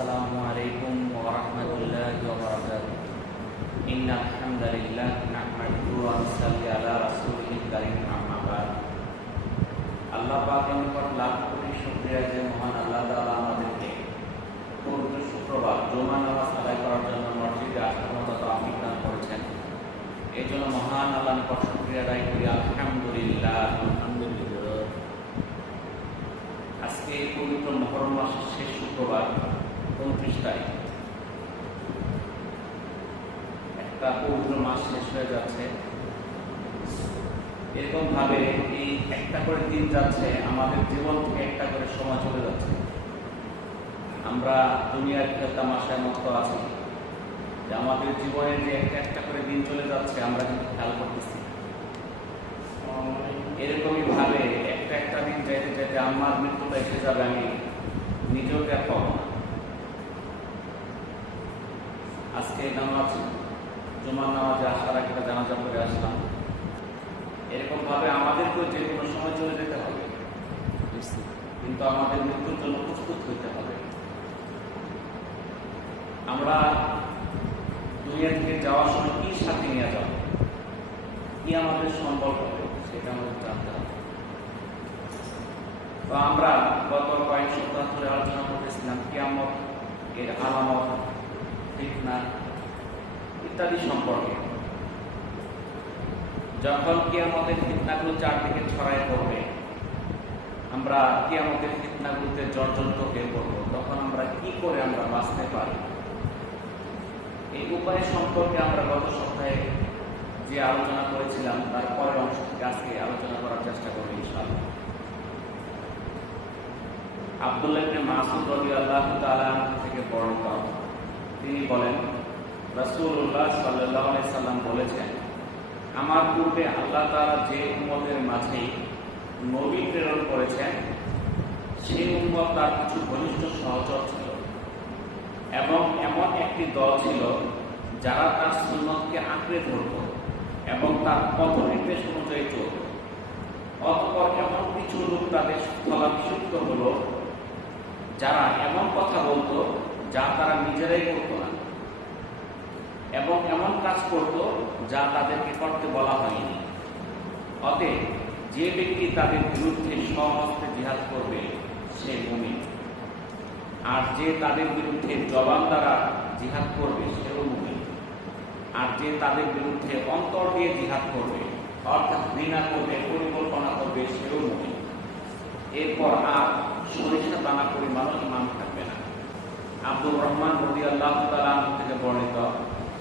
আসসালামু আলাইকুম ওয়া রাহমাতুল্লাহি ওয়া বারাকাতুহু। ইন্নাল হামদালিল্লাহ নাহমাদুহু ওয়া নুসাল্লি আলা রাসূলিল কারীম, আম্মা বা'দ। আল্লাহ পাকের নিকট লাখ কোটি শুকরিয়া যে মহান আল্লাহ তাআলা আমাদেরকে পবিত্র শুক্রবার জুমা নামাজ আদায় করার জন্য মসজিদে আসার মতো তৌফিক দান করেছেন। এই জন্য মহান আল্লাহর নিকট শুকরিয়া আদায় করি। আলহামদুলিল্লাহ। আজকে পবিত্র মুহররম মাসের শেষ শুক্রবার 29 তারিখ। একটা পবিত্র মাস শেষ হয়ে যাচ্ছে। এরকম ভাবে এই একটা করে দিন যাচ্ছে, আমাদের জীবন থেকে একটা করে সময় চলে যাচ্ছে। আমরা দুনিয়ার তামাশায় মস্ত আছি যে আমাদের জীবনে যে একটা একটা করে দিন চলে যাচ্ছে, আমরা কিন্তু খেয়াল করতেছি। এরকমই ভাবে একটা একটা দিন যাইতে যাইতে আমার মৃত্যুটা এসে যাবে, আমি নিজেও টের পাবো না। আজকে নামাজ জুমার নামাজে আসার আগে জানাজা করে আসলাম। এরকম ভাবে আমাদেরকেও যে কোনো সময় চলে যেতে হবে, কিন্তু আমাদের মৃত্যুর জন্য প্রস্তুত হইতে হবে। আমরা দুনিয়া থেকে যাওয়ার সময় কি সাথে নিয়ে যাব, কি আমাদের সম্বল হবে, সেটা আমাদের জানতে হবে। তো আমরা গত কয়েক সপ্তাহ ধরে আলোচনা করতেছিলাম কিয়ামত এর আলামত, ফিতনা ইত্যাদি সম্পর্কে। যখন কিয়ামতের ফিতনাগুলো চারদিকে ছড়ায় পড়বে, আমরা কিয়ামতের ফিতনাগুলোতে জর্জরিত হয়ে পড়ব, তখন আমরা কি করে আমরা বাঁচতে পারি, এই উপায় সম্পর্কে আমরা গত সপ্তাহে যে আলোচনা করেছিলাম তার পরের অংশ থেকে আজকে আলোচনা করার চেষ্টা করব ইনশাআল্লাহ। আব্দুল্লাহ ইবনে মাসউদ রাদিয়াল্লাহু তাআলা থেকে বর্ণিত, তিনি বলেন, রাসূলুল্লাহ সাল্লাল্লাহু আলাইহি সাল্লাম বলেছেন, আমার পূর্বে আল্লাহ তাআলা যে উম্মতের মাঝেই নবী প্রেরণ করেছেন, সেই উম্মত তার কিছু ঘনিষ্ঠ সহচর ছিল এবং এমন একটি দল ছিল যারা তার সুন্নতকে আঁকড়ে ধরত এবং তার পথ নির্দেশ অনুযায়ী চলত। অতঃপর এমন কিছু লোক তাদের স্থলাভিষিক্ত হল যারা এমন কথা বলতো যা তারা নিজেরাই করত না, এবং এমন কাজ করত যা তাদেরকে করতে বলা হয়নি। অতএব যে ব্যক্তি তাদের বিরুদ্ধে স্বহস্তে জিহাদ করবে সে মুমিন, আর যে তাদের বিরুদ্ধে জবান দ্বারা জিহাদ করবে সেও মুমিন, আর যে তাদের বিরুদ্ধে অন্তর দিয়ে জিহাদ করবে অর্থাৎ ঘৃণা করবে, পরিকল্পনা করবে সেও মুমিন। এরপর আর সরিষা দানা পরিমাণও ইমান থাকবে না। আব্দুর রহমান রাদিয়াল্লাহু তাআলা থেকে বর্ণিত,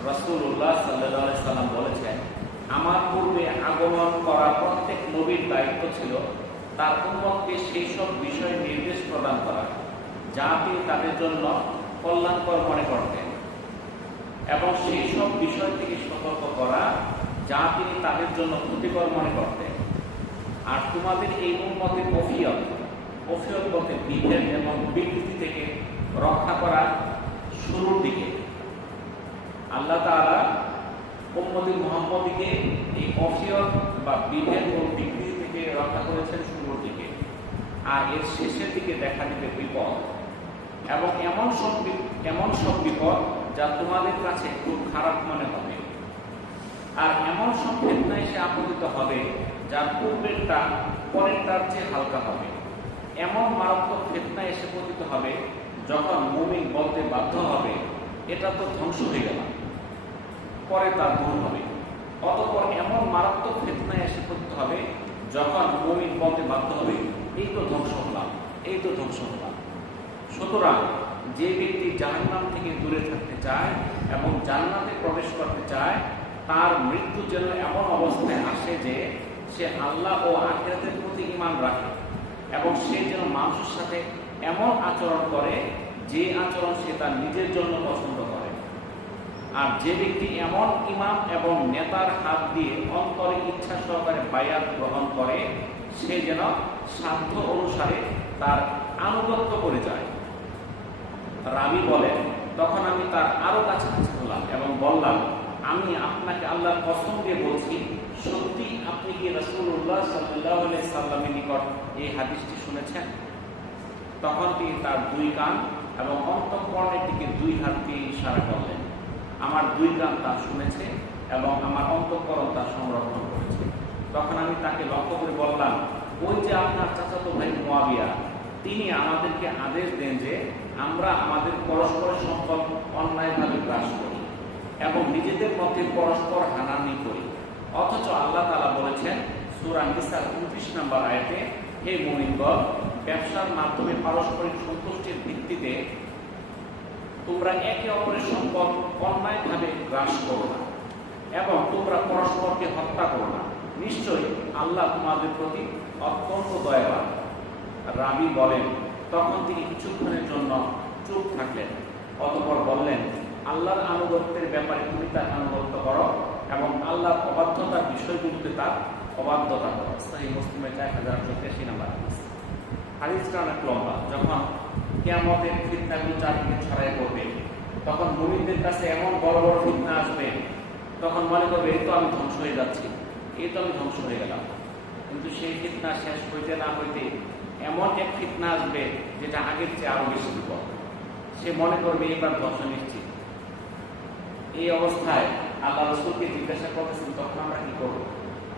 রাসূলুল্লাহ সাল্লাল্লাহু আলাইহি সাল্লাম বলেছেন, আমার পূর্বে আগমন করা প্রত্যেক নবীর দায়িত্ব ছিল তার উম্মতকে সেই সব বিষয়ে নির্দেশ প্রদান করা যা তিনি তাদের জন্য কল্যাণকর মনে করতেন, এবং সেই সব বিষয় থেকে সতর্ক করা যা তিনি তাদের জন্য ক্ষতিকর মনে করতেন। আর তোমাদের এই উম্মতের ওফিয়ত বলতে বিভেদ এবং বিকৃতি থেকে রক্ষা করা শুরুর দিকে আল্লাহ তাআলা উম্মতে মুহাম্মদীকে এই ওফিয়ত বা বিভেদ ও বিকৃতি থেকে রক্ষা করেছেন শুরুর দিকে, আর এর শেষের দিকে দেখা দিবে বিপদ এবং এমন সব বিপদ যা তোমাদের কাছে খুব খারাপ মনে হবে, আর এমন সব ফিতনা এসে আপতিত হবে যার পূর্বেরটা পরেরটার চেয়ে হালকা হবে। এমন মারাত্মক ফিতনা এসে পতিত হবে যখন মুমিন বলতে বাধ্য হবে, এটা তো ধ্বংস হয়ে গেল, পরে তা দূর হবে। অতঃপর এমন মারাত্মক ফিতনা এসে পতিত হবে যখন মুমিন বলতে বাধ্য হবে, এই তো ধ্বংস হলাম, এই তো ধ্বংস হলাম। সুতরাং যে ব্যক্তি জাহান্নাম থেকে দূরে থাকতে চায় এবং জান্নাতে প্রবেশ করতে চায়, তার মৃত্যু যেন এমন অবস্থায় আসে যে সে আল্লাহ ও আখিরাতের প্রতি ঈমান রাখে, এবং সে যেন মানুষের সাথে এমন আচরণ করে যে আচরণ সে তার নিজের জন্য পছন্দ করে। আর যে ব্যক্তি এমন ইমাম এবং নেতার হাত দিয়ে অন্তরে ইচ্ছা সহকারে বায়াত গ্রহণ করে, সে যেন সাধ্য অনুসারে তার আনুগত্য করে যায়। রাবী বলেন, তখন আমি তার আরো কাছাকাছি হলাম এবং বললাম, আমি আপনাকে আল্লাহর কসম দিয়ে বলছি, সত্যি আপনি কি রাসূলুল্লাহ সাল্লাল্লাহু আলাইহি সাল্লামের নিকট এই হাদিসটি শুনেছেন? তখন তিনি তার দুই কান এবং অন্তঃকরণের দিকে 2 হাত দিয়ে ইশারা করলেন। আমার 2 কান তা শুনেছে এবং আমার অন্তঃকরণ তা সংরক্ষণ করেছে। তখন আমি তাকে লক্ষ্য করে বললাম, ওই যে আপনার চাচাতো ভাই মুয়াবিয়া, তিনি আমাদেরকে আদেশ দেন যে আমরা আমাদের পরস্পরের সম্পদ অন্যায়ভাবে গ্রাস করি এবং নিজেদের মধ্যে পরস্পর হানাহানি করি। অথচ আল্লাহ তাআলা বলেছেন সূরা নিসার 29 নম্বর আয়াতে, হে মুমিনগণ, ব্যবসার মাধ্যমে পারস্পরিক সন্তুষ্টির ভিত্তিতে তোমরা একে অপরের সম্পদ অন্যায়ভাবে গ্রাস করো না এবং তোমরা পরস্পরকে হত্যা করো না। নিশ্চয়ই আল্লাহ তোমাদের প্রতি অত্যন্ত দয়াবান। রাবী বলেন, তখন তিনি কিছুক্ষণের জন্য চুপ থাকলেন, অতঃপর বললেন, আল্লাহর আনুগত্যের ব্যাপারে তুমি তার আনুগত্য করো এবং আল্লাহর অবাধ্যতার বিষয়গুলোতে তার অবাধ্যতা করো। সহিহ মুসলিমের 4883 নম্বর হাদিস। হাদিসটা অনেক লম্বা। যখন কিয়ামতের ফিতনাগুলো চারদিকে ছড়ায় পড়বে, তখন মুমিনদের কাছে এমন বড় বড় ফিতনা আসবে, তখন মনে করবে এই তো আমি ধ্বংস হয়ে যাচ্ছি, এই তো আমি ধ্বংস হয়ে গেলাম। কিন্তু সেই ফিতনা শেষ হইতে না হইতে এমন এক ফিতনা আসবে যেটা আগের চেয়ে আরো বেশি বিপদ। সে মনে করবে এবার ধ্বংস নিশ্চিত। এই অবস্থায় আল্লাহ রাসূলকে জিজ্ঞাসা করতেছেন, তখন আমরা কি করব?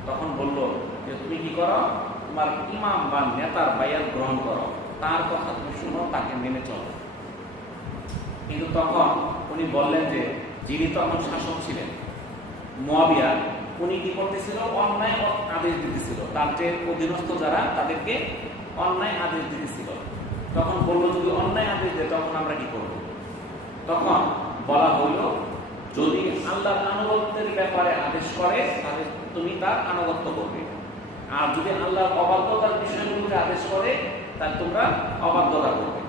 তখন বলল যে তুমি কি করো, তোমার ইমাম বা নেতার বায়াত গ্রহণ করো, তার কথা তুমি শুনো, তাকে মেনে চলো। কিন্তু তখন উনি বললেন যে যিনি তখন শাসক ছিলেন মুয়াবিয়া, উনি কি করতেছিল, অন্যায় আদেশ দিতেছিল, তার যে অধীনস্থ যারা তাদেরকে অন্যায় আদেশ দিতেছিল। তখন বললো যদি অন্যায় আদেশ দেয় তখন আমরা কি করব? তখন বলা হইল, যদি আল্লাহর আনুগত্যের ব্যাপারে আদেশ করে তাহলে তুমি তার আনুগত্য করবে, আর যদি আল্লাহর অবাধ্যতার বিষয়গুলোতে আদেশ করে তাহলে তোমরা অবাধ্যতা করবে।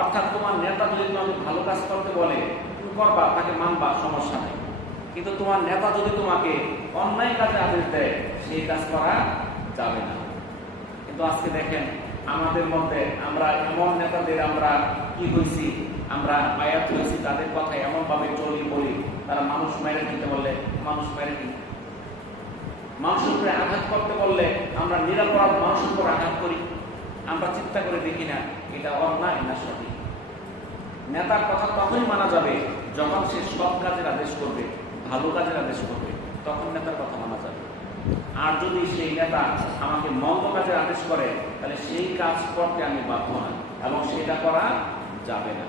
অর্থাৎ তোমার নেতা যদি তোমাকে ভালো কাজ করতে বলে তুমি করবা, তাকে মানবা, সমস্যা নেই। কিন্তু তোমার নেতা যদি তোমাকে অন্যায় কাজে আদেশ দেয় সেই কাজ করা যাবে না। কিন্তু আজকে দেখেন আমাদের মধ্যে আমরা এমন নেতাদের আমরা কি হয়েছি, আমরা আয়াত হয়েছি, তাদের কথা এমন ভাবে চলি বলি, তারা মানুষ মেরে দিতে বললে মানুষ মেরে দিই, মানুষের উপরে আঘাত করতে বললে আমরা নিরাপরাধ মানুষের উপর আঘাত করি। আমরা চিন্তা করে দেখি না এটা অন্যায় না সঠিক। নেতার কথা তখনই মানা যাবে যখন সে সৎ কাজের আদেশ করবে, ভালো কাজের আদেশ করবে, তখন নেতার কথা মানা যাবে। আর যদি সেই নেতা আমাকে মন্দ কাজের আদেশ করে তাহলে সেই কাজ করতে আমি বাধ্য না এবং সেটা করা যাবে না।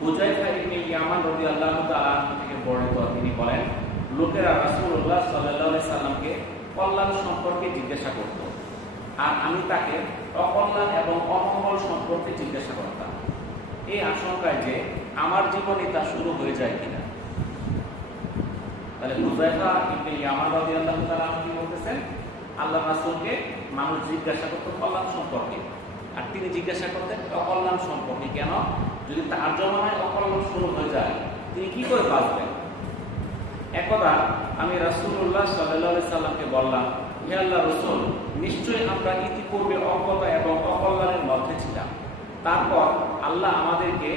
হুযায়ফা ইবনে ইয়ামান রাদিয়াল্লাহু তাআলা থেকে বর্ণিত, তিনি বলেন, লোকেরা রাসূলুল্লাহ সাল্লাল্লাহু আলাইহি সাল্লামকে কল্যাণ সম্পর্কে জিজ্ঞাসা করত, আর আমি তাকে অকল্যাণ এবং অমঙ্গল সম্পর্কে জিজ্ঞাসা করতাম, এই আশঙ্কায় যে আমার জীবনে তা শুরু হয়ে যায় কিনা। তাহলে হুযায়ফা ইবনে ইয়ামান রাদিয়াল্লাহু তাআলা কি বলতেছেন, আল্লাহ রাসূলকে মানুষ জিজ্ঞাসা করত কল্যাণ সম্পর্কে, আর তিনি জিজ্ঞাসা করতেন অকল্যাণ সম্পর্কে। কেন? যদি তার জমানায় অকল্যাণ শুরু হয়ে যায় তিনি কি করে বাঁচবেন? একদা আমি রাসূলুল্লাহ সাল্লাল্লাহু আলাইহি সাল্লামকে বললাম, হে আল্লাহর রাসূল, নিশ্চয়ই আমরা ইতিপূর্বে অজ্ঞতা এবং অকল্যাণের মধ্যে ছিলাম, তারপর আল্লাহ আমাদেরকে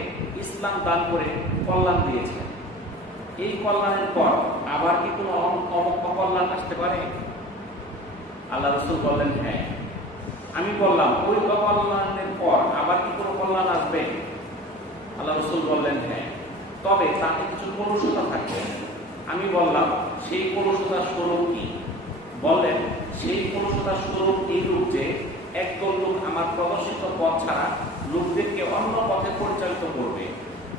ইসলাম দান করে কল্যাণ দিয়েছেন। এই কল্যাণের পর আবার কি কোনো অকল্যাণ আসতে পারে? আল্লাহ রাসূল বললেন, হ্যাঁ। আমি বললাম, ওই অকল্যাণের পর আবার কি কোনো কল্যাণ আসবে? আল্লাহ রাসূল বললেন, হ্যাঁ, তবে তাতে কিছু কলুষতা থাকবে। আমি বললাম, সেই কলুষতার স্বরূপ কি? বললেন, সেই কলুষতার স্বরূপ এইরূপ যে একদল লোক আমার প্রদর্শিত পথ ছাড়া লোকদেরকে অন্য পথে পরিচালিত করবে।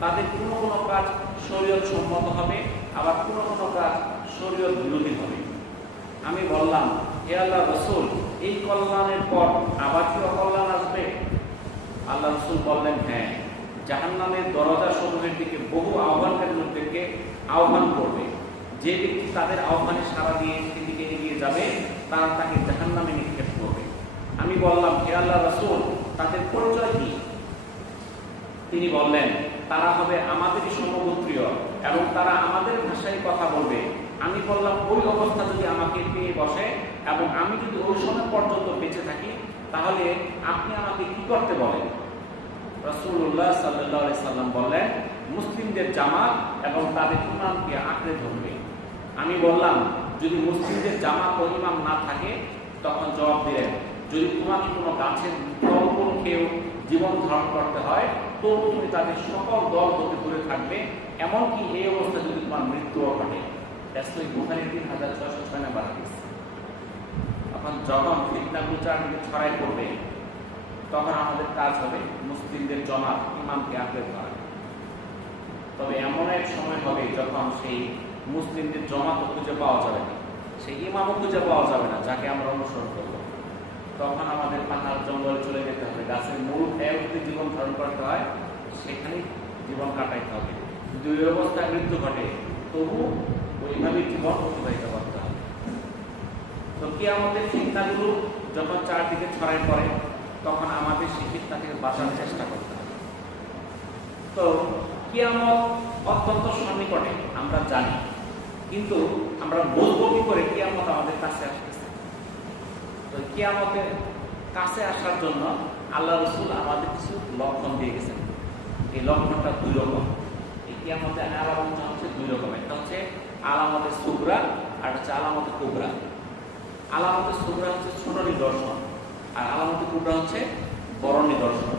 তাদের কোনো কোনো কাজ শরীয়ত সম্মত হবে, আবার কোনো কোনো কাজ শরীয়ত বিরোধী হবে। আমি বললাম, হে আল্লাহর রাসূল, এই কল্যাণের পর আবার কি অকল্যাণ আসবে? আল্লাহ রাসূল বললেন, হ্যাঁ, জাহান্নামের দরজা সমূহের দিকে বহু আহ্বানকারী লোকদেরকে আহ্বান করবে। যে ব্যক্তি তাদের আহ্বানে সাড়া দিয়ে সেদিকে এগিয়ে যাবে তারা তাকে জাহান্নামে নিক্ষেপ করবে। আমি বললাম, হে আল্লাহর রাসূল, তাদের পরিচয় কি? তিনি বললেন, তারা হবে আমাদেরই সমগোত্রীয় এবং তারা আমাদের ভাষায় কথা বলবে। আমি বললাম, ওই অবস্থা যদি আমাকে পেয়ে বসে এবং আমি যদি ওই সময় পর্যন্ত বেঁচে থাকি তাহলে আপনি আমাকে কি করতে বলেন? রাসূলুল্লাহ সাল্লাল্লাহু আলাইহি সাল্লাম বললেন, মুসলিমদের জামাত এবং তাদের ইমামকে আঁকড়ে ধরবে। আমি বললাম, যদি মুসলিমদের জামাত ও ইমাম না থাকে? তখন জবাব দিলেন, যদি তোমাকে কোনো গাছের ফল খেয়েও জীবন ধারণ করতে হয়, তবু তুমি তাদের সকল দল হতে দূরে থাকবে, এমনকি এই অবস্থা যদি তোমার মৃত্যুও ঘটে। বুখারী 3606 নাম্বার হাদিস। এখন যখন ফিতনাগুলো চারদিকে ছড়াই পড়বে, তখন আমাদের কাজ হবে মুসলিমদের জমাত ইমামকে আঁকড়ে ধরা। তবে এমন এক সময় হবে যখন সেই মুসলিমদের জমাতও খুঁজে পাওয়া যাবে না, সেই ইমামও খুঁজে পাওয়া যাবে না যাকে আমরা অনুসরণ করবো। তখন আমাদের পাহাড় জঙ্গলে চলে যেতে হবে, গাছের মূল খেয়ে যদি জীবন ধারণ করতে হয় সেখানেই জীবন কাটাইতে হবে। যদি ওই অবস্থায় মৃত্যু ঘটে তবু ওইভাবেই জীবন অতিবাহিত করতে হবে। তো কিয়ামতের ফিতনাগুলো যখন চারদিকে ছড়াই পড়ে, তখন আমাদের সেই ফিতনা থেকে বাঁচার চেষ্টা করতে হবে। তো কিয়ামত অত্যন্ত সন্নিকটে আমরা জানি, কিন্তু আমরা বুঝবো কি করে কিয়ামত আমাদের কাছে আসতেছে? তো কিয়ামতের কাছে আসার জন্য আল্লাহ রাসূল আমাদের কিছু লক্ষণ দিয়ে গেছেন। এই লক্ষণটা দুই রকম। এই কিয়ামতের আলামতটা হচ্ছে দুই রকম, একটা হচ্ছে আলামতে সুগরা আর হচ্ছে আলামতে কুবরা। আলামতে সুগরা হচ্ছে ছোট নিদর্শন, আর আলামতে কুবরা হচ্ছে বড় নিদর্শন।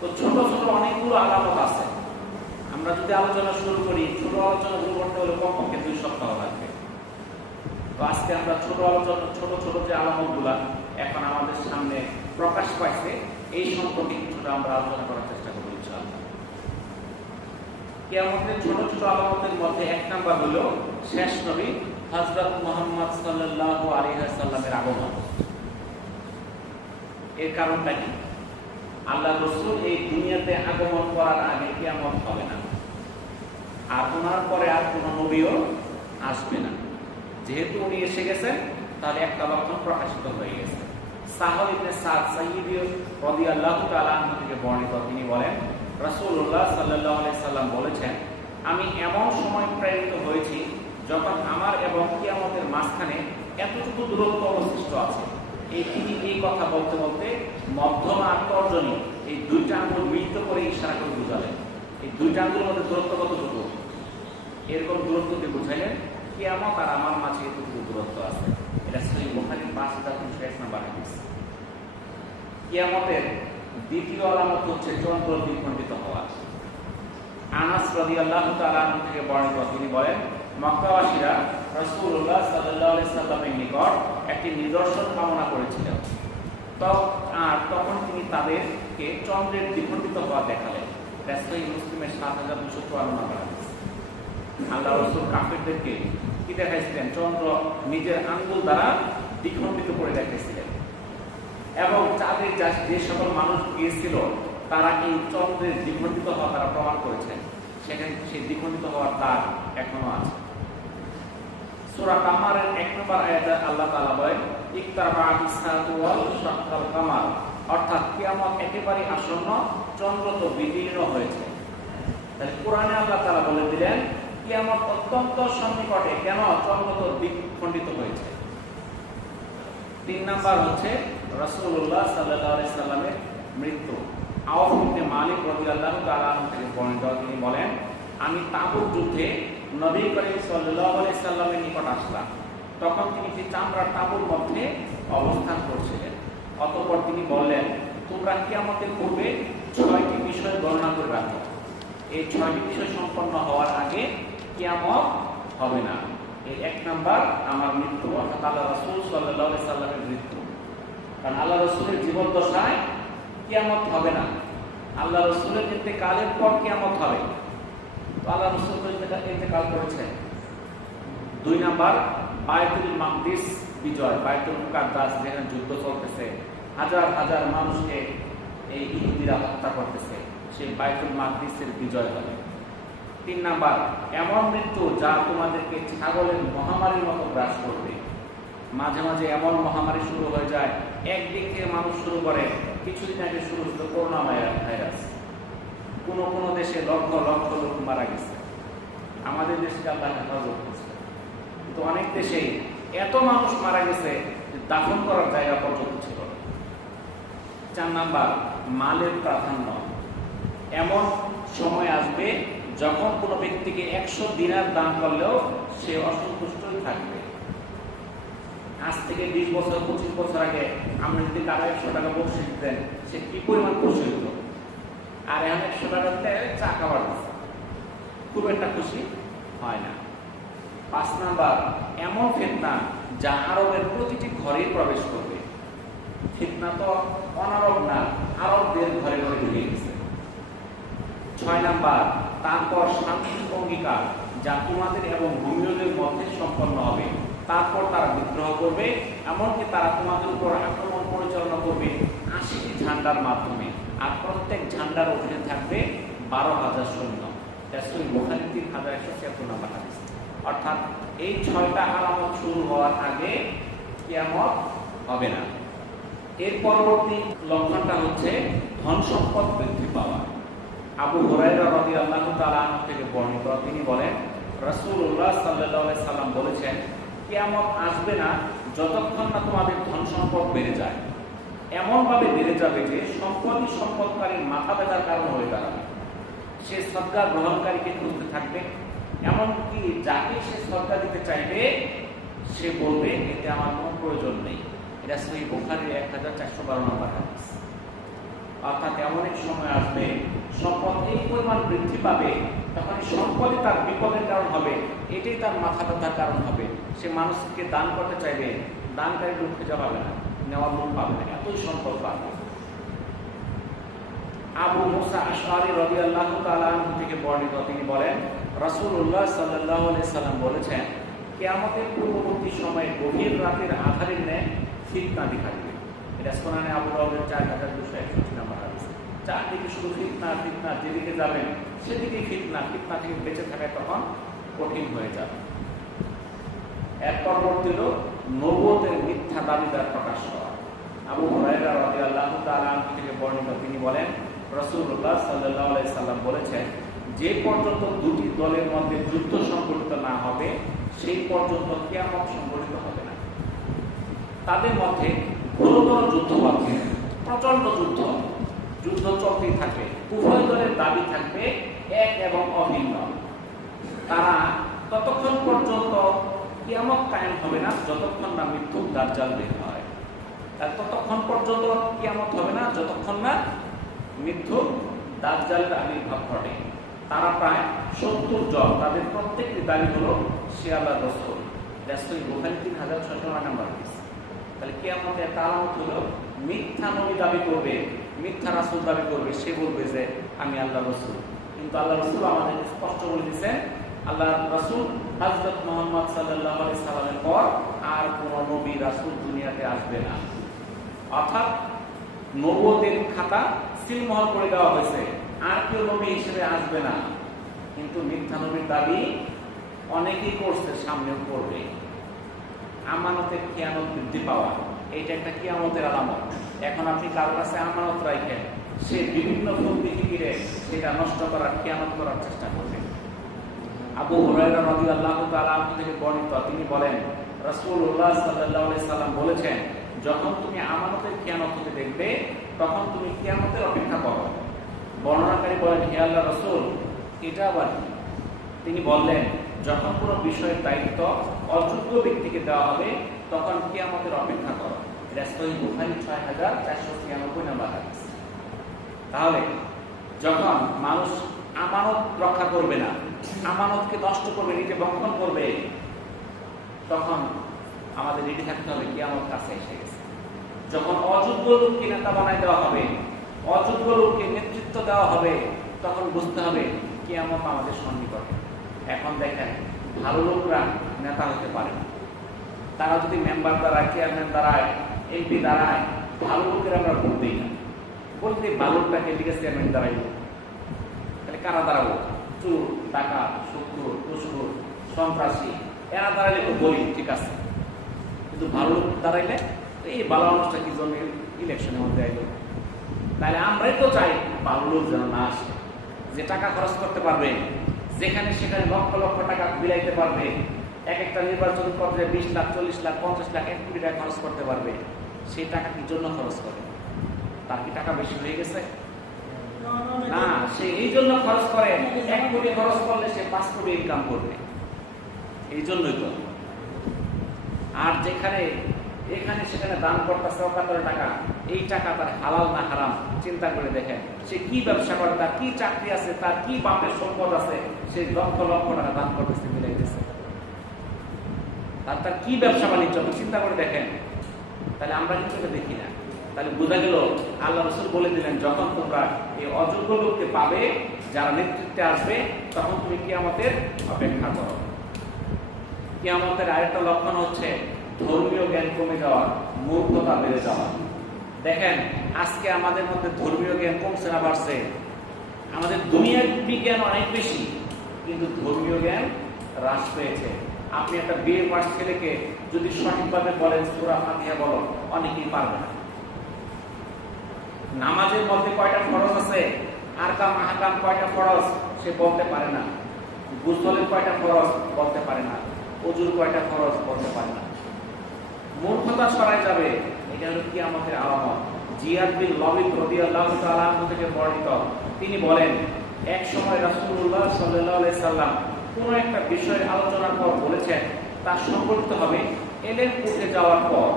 তো ছোট ছোট অনেকগুলো আলামত আছে। আমরা যদি আলোচনা শুরু করি, ছোট আলোচনা শুরু করতে হলে কমপক্ষে 2 সপ্তাহ লাগবে। তো আজকে আমরা ছোট ছোট যে আলামতগুলা এখন আমাদের সামনে প্রকাশ পাইছে, এই সম্পর্কে কিছুটা আমরা আলোচনা করার চেষ্টা করব ইনশাআল্লাহ। কিয়ামতের ছোট ছোট আলামতের মধ্যে এক নাম্বার হলো শেষ নবী হযরত মুহাম্মদ সাল্লাল্লাহু আলাইহি ওয়াসাল্লামের আগমন। এর কারণটা কি? আল্লাহ রাসূল এই দুনিয়াতে আগমন করার আগে কিয়ামত হবে না, আর ওনার পরে আর কোন নবীও আসবে না। যেহেতু উনি এসে গেছেন, তাহলে একটা লক্ষণ প্রকাশিত হয়ে গেছে। সাহল ইবনে সাদ সাইয়্যিদি রাদিয়াল্লাহু তাআলা আনহু থেকে বর্ণিত, তিনি বলেন রাসূলুল্লাহ সাল্লাল্লাহু আলাইহি সাল্লাম বলেছেন, আমি এমন সময় প্রেরিত হয়েছি যখন আমার এবং কিয়ামতের মাঝখানে এতটুকু দূরত্ব অবশিষ্ট আছে। তিনি এই কথা বলতে বলতে মধ্যমা আর তর্জনী এই দুইটা আঙ্গুল মিলিত করে ইশারা করে বুঝালেন। এই দুইটা আঙ্গুলের মধ্যে দূরত্ব কতটুকু? এরকম দূরত্ব দিয়ে বুঝাইলেন কিয়ামত আর আমার মাঝে এতটুকু দূরত্ব আছে। এটা সহিহ বুখারী 5301 নাম্বার হাদিস। কিয়ামতের দ্বিতীয় আলামত হচ্ছে চন্দ্র দ্বিখণ্ডিত হওয়া। আনাস রাদিয়াল্লাহু তাআলা আনহু থেকে বর্ণিত, তিনি বলেন মক্কাবাসীরা রাসূলুল্লাহ সাল্লাল্লাহু আলাইহি সাল্লামের নিকট একটি নিদর্শন কামনা করেছিলেন। তখন তিনি তাদেরকে চন্দ্রের দ্বিখণ্ডিত হওয়া দেখালেন। সহিহ মুসলিমের 7254 নম্বর হাদিস। আল্লাহ রাসূল কাফেরদেরকে কি দেখাইছিলেন? চন্দ্র নিজের আঙ্গুল দ্বারা দ্বিখণ্ডিত করে দেখাইছিলেন, এবং চাঁদের যে সকল মানুষ গিয়েছিল তারা এই চন্দ্রের দ্বিখণ্ডিত হওয়া তারা প্রমাণ করেছেন। সেখানে সেই দ্বিখণ্ডিত হওয়ার দাগ এখনো আছে। সূরা কামারের 1 নম্বর আয়াতে আল্লাহ তাআলা বলেন ইকতারাবাতিস সাআতু ওয়াল শাক্কাল কামার, অর্থাৎ কিয়ামত একেবারে আসন্ন, চন্দ্র তো বিদীর্ণ হয়েছে। তাহলে কোরআনে আল্লাহ তাআলা বলে দিলেন কিয়ামত অত্যন্ত সন্নিকটে, কেন? চন্দ্র তো দ্বিখণ্ডিত হয়েছে। 3 নাম্বার হচ্ছে রাসূলুল্লাহ সাল্লাল্লাহু আলাইহি সাল্লামের মৃত্যু। আওফ ইবনে মালিক রাদিয়াল্লাহু তাআলা আনহু থেকে বর্ণিত, তিনি বলেন আমি তাবুক যুদ্ধে নবী করিম সাল্লাল্লাহু আলাইহি সাল্লামের নিকট আসলাম। তখন তিনি যে চামড়ার তাঁবুর মধ্যে অবস্থান করছিলেন। অতঃপর তিনি বললেন, তোমরা কিয়ামতের পূর্বে 6টি বিষয় গণনা করে রাখো। এই 6টি বিষয় সম্পন্ন হওয়ার আগে কিয়ামত হবে না। এই 1 নাম্বার আমার মৃত্যু, অর্থাৎ আল্লাহ রাসূল সাল্লাল্লাহু আলাইহি সাল্লামের মৃত্যু। কারণ আল্লাহ রাসূলের জীবন দশায় কিয়ামত হবে না, আল্লাহ রাসূলের ইন্তেকালের পর কিয়ামত হবে। তো আল্লাহ রাসূল ইন্তেকাল করেছেন। 2 নাম্বার বায়তুল মাকদিস বিজয়, বায়তুল মুকাদ্দাস যেখানে যুদ্ধ চলতেছে, হাজার হাজার মানুষকে এই ইহুদিরা হত্যা করতেছে, সেই বায়তুল মাকদিসের বিজয় হবে। 3 নাম্বার এমন মৃত্যু যা তোমাদেরকে ছাগলের মহামারীর মতো গ্রাস করবে। মাঝে মাঝে এমন মহামারী শুরু হয়ে যায়, একদিক থেকে মানুষ শুরু করে। কিছুদিন আগে শুরু হতো করোনা ভাইরাস, কোনো কোনো দেশে লক্ষ লক্ষ লোক মারা গেছে। আমাদের দেশে আল্লাহ হেফাজত করছে, কিন্তু অনেক দেশে এত মানুষ মারা গেছে যে দাফন করার জায়গা পর্যন্ত ছিল। 4 নাম্বার মালের প্রাধান্য। এমন সময় আসবে যখন কোনো ব্যক্তিকে 100 দিনার দান করলেও সে অসন্তুষ্টই থাকবে। আজ থেকে 20 বছর 25 বছর আগে আমরা যদি কারো 100 টাকা বকশিশ দিতেন, সে কি পরিমাণ খুশি হতো। আর এখন 100 টাকাতে চা খাবার দিচ্ছে, খুব একটা খুশি হয় না। 5 নাম্বার, এমন ফিতনা যা আরবের প্রতিটি ঘরে প্রবেশ করবে। ফিতনা তো অনারব না, আরবদের ঘরে ঘরে ঢুকে গেছে। 6 নাম্বার, তারপর শান্তির অঙ্গীকার যা তোমাদের এবং ভূমিদের মধ্যে সম্পন্ন হবে। তারপর তারা বিদ্রোহ করবে, এমনকি তারা তোমাদের উপর আক্রমণ পরিচালনা করবে 80টি ঝান্ডার মাধ্যমে, আর প্রত্যেক ঝান্ডার অধীনে থাকবে 12,000 সৈন্য। সহিহ বুখারী 3176 নম্বর হাদিস। অর্থাৎ এই 6টা আলামত শুরু হওয়ার আগে কিয়ামত হবে না। এর পরবর্তী লক্ষণটা হচ্ছে ধন সম্পদ বৃদ্ধি পাওয়া। আবু হুরায়রা রাদিয়াল্লাহু তাআলা আনহু থেকে বর্ণিত, তিনি বলেন রাসূলুল্লাহ সাল্লাল্লাহু আলাইহি সাল্লাম বলেছেন, কিয়ামত আসবে না যতক্ষণ না তোমাদের ধন সম্পদ বেড়ে যায়। এমন ভাবে বেড়ে যাবে যে সম্পদই সম্পদকারীর মাথা ব্যথার কারণ হয়ে দাঁড়াবে। সে সদকা গ্রহণকারীকে খুঁজতে থাকবে, এমনকি যাকে সে সদকা দিতে চাইবে সে বলবে এতে আমার কোনো প্রয়োজন নেই। এটা সহিহ বুখারীর 1412 নম্বর হাদিস। অর্থাৎ এমন এক সময় আসবে সম্পদ এই পরিমাণ বৃদ্ধি পাবে, তখন সম্পদই তার বিপদের কারণ হবে, এটাই তার মাথা ব্যথার কারণ হবে। সে মানুষকে দান করতে চাইবে, দানকারী লোক খুঁজে পাবে না, নেওয়ার লোক পাবে না, এতই সম্পদ পাবে। আবু মুসা আশআরী রাদিয়াল্লাহু তাআলা আনহু থেকে বর্ণিত, তিনি বলেন রাসূলুল্লাহ সাল্লাল্লাহু আলাইহি সাল্লাম বলেছেন, কিয়ামতের পূর্ববর্তী সময়ে গভীর রাতের আঁধারের ন্যায় ফিতনা দেখা দিবে। এটা সুনানে আবু দাউদের 4261 নম্বর হাদিস। চারদিকে শুধু ফিতনা ফিতনা, যেদিকে যাবেন সেদিকে ফিতনা, ফিতনা থেকে বেঁচে থাকা তখন কঠিন হয়ে যাবে। এর পরবর্তী হলো নবুয়তের মিথ্যা দাবিদার প্রকাশ করা। আবু হুরায়রা রাদিয়াল্লাহু তাআলা আনহু থেকে বর্ণিত, তিনি বলেন রাসূলুল্লাহ সাল্লাল্লাহু আলাইহি সাল্লাম বলেছেন, যে পর্যন্ত দুটি দলের মধ্যে যুদ্ধ সংঘটিত না হবে সেই পর্যন্ত কিয়ামত সংঘটিত হবে না। তাদের মধ্যে ঘোরতর যুদ্ধ বাঁধবে, প্রচন্ড যুদ্ধ, যুদ্ধ চলতেই থাকবে। উভয় দলের দাবি থাকবে এক এবং অভিন্ন। তারা ততক্ষণ পর্যন্ত কিয়ামত কায়েম হবে না যতক্ষণ না মৃত্যুর দাজ্জাল বের হয়। তার ততক্ষণ পর্যন্ত কিয়ামত হবে না যতক্ষণ না মৃত্যুর দাজ্জালের আবির্ভাব ঘটে। তারা প্রায় 70 জন, তাদের প্রত্যেকটি দাবি হলো সে আল্লাহর রাসূল। সহিহ বুখারী 3609 নম্বর হাদিস। তাহলে কিয়ামতের একটা আলামত হলো মিথ্যা নবী দাবি করবে, মিথ্যা রাসূল দাবি করবে, সে বলবে যে আমি আল্লাহর রাসূল। কিন্তু আল্লাহর রাসূল আমাদেরকে স্পষ্ট বলে দিয়েছেন, আল্লাহর রাসূল হযরত মুহাম্মদ সাল্লাল্লাহু আলাইহি সাল্লামের পর আর কোন নবী রাসূল দুনিয়াতে আসবে না। অর্থাৎ নবুয়তের খাতা সিলমোহর করে দেওয়া হয়েছে, আর কেউ নবী হিসেবে আসবে না। কিন্তু মিথ্যা নবীর দাবি অনেকেই করছে, সামনেও করবে। আমানতের খেয়ানত বৃদ্ধি পাওয়া, এইটা একটা কিয়ামতের আলামত। এখন আপনি কারোর কাছে আমানত রাখেন, সে বিভিন্ন ফন্দি ফিকিরে সেটা নষ্ট করার, খেয়ানত করার চেষ্টা করবে। আবু হুরায়রা রাদিয়াল্লাহু তাআলা আনহু থেকে বর্ণিত, তিনি বলেন রাসূলুল্লাহ সাল্লাল্লাহু আলাইহি সাল্লাম বলেছেন, যখন তুমি আমানতের খেয়ানত হতে দেখবে তখন তুমি কিয়ামতের অপেক্ষা করো। বর্ণনাকারী বলেন, হে আল্লাহর রাসূল, এটা আবার কি? তিনি বললেন, যখন কোনো বিষয়ের দায়িত্ব অযোগ্য ব্যক্তিকে দেওয়া হবে তখন কিয়ামতের অপেক্ষা করো। এটা সহিহ বুখারী 6496 নম্বর হাদিস। তাহলে যখন মানুষ আমানত রক্ষা করবে না, আমানতকে নষ্ট করবে, নিজে ভক্ষণ করবে, তখন আমাদের রেডি থাকতে হবে কিয়ামত কাছে এসে গেছে। যখন অযোগ্য লোককে নেতা বানায় দেওয়া হবে, অযোগ্য লোককে নেতৃত্ব দেওয়া হবে, তখন বুঝতে হবে কিয়ামত আমাদের সন্নিকটে। এখন দেখেন, ভালো লোকরা নেতা হতে পারে না। তারা যদি মেম্বার দাঁড়ায়, চেয়ারম্যান দাঁড়ায়, এমপি দাঁড়ায়, ভালো লোকের আমরা ভোট দিই না। বলতে ভালো লোকটাকে দিকে চেয়ারম্যান দাঁড়াইব, তাহলে কারা দাঁড়াবো? চোর, ডাকাত, শত্রু, পশুর, সন্ত্রাসী, এরা দাঁড়াইলে তো বলি ঠিক আছে, কিন্তু ভালো লোক দাঁড়াইলে এই ভালো মানুষটা কি জন্য ইলেকশনের মধ্যে আইল? তাহলে আমরাই তো চাই ভালো লোক যেন না আসে, যে টাকা খরচ করতে পারবে, যেখানে সেখানে লক্ষ লক্ষ টাকা বিলাইতে পারবে, এক একটা নির্বাচন পর্যায়ে 20 লাখ, 40 লাখ, 50 লাখ, 1 কোটি টাকা খরচ করতে পারবে। সেই টাকা কি জন্য খরচ করে? তার কি টাকা বেশি হয়ে গেছে? না, সে এই জন্য খরচ করে, 1 কোটি খরচ করলে সে 5 কোটি ইনকাম করবে, এই জন্যই তো। আর যেখানে এখানে সেখানে দান করতেছে অকাতরে টাকা, এই টাকা তার হালাল না হারাম চিন্তা করে দেখেন। সে কি ব্যবসা করে, তার কি চাকরি আছে, তার কি বাপের সম্পদ আছে, সে লক্ষ লক্ষ টাকা দান করতেছে, মিলাই দিচ্ছে। তার কি ব্যবসা বাণিজ্য চিন্তা করে দেখেন। তাহলে আমরা কিছু দেখি না। তাহলে বোঝা গেল আল্লাহ রাসূল বলে দিলেন, যখন তোমরা এই অযোগ্য লোককে পাবে যারা নেতৃত্বে আসবে, তখন তুমি কিয়ামতের অপেক্ষা করো। কিয়ামতের আরেকটা লক্ষণ হচ্ছে ধর্মীয় জ্ঞান কমে যাওয়া, মূর্খতা বেড়ে যাওয়া। দেখেন আজকে আমাদের মধ্যে ধর্মীয় জ্ঞান কমছে না বাড়ছে? আমাদের দুনিয়ার বিজ্ঞান অনেক বেশি, কিন্তু ধর্মীয় জ্ঞান হ্রাস পেয়েছে। আপনি একটা বিয়ে পাস ছেলেকে যদি সঠিকভাবে বলেন সূরা ফাতিহা বলো, অনেকেই পারবে না। নামাজের মধ্যে কয়টা ফরজ আছে, আরকাম আহকাম কয়টা ফরজ সে বলতে পারে না। গোসলের কয়টা ফরজ বলতে পারে না। ওযুর কয়টা ফরজ বলতে পারে না। মূর্খতা সরাই যাবে, এটা হলো কিয়ামতের আলামত। জিয়াদ বিন লবিদ রাদিয়াল্লাহু তাআলা থেকে বর্ণিত, তিনি বলেন, এক সময় রাসূলুল্লাহ সাল্লাল্লাহু আলাইহি সাল্লাম কোন একটা বিষয়ে আলোচনার পর বলেছেন তা সংগঠিত হবে এলেম উঠে যাওয়ার পর।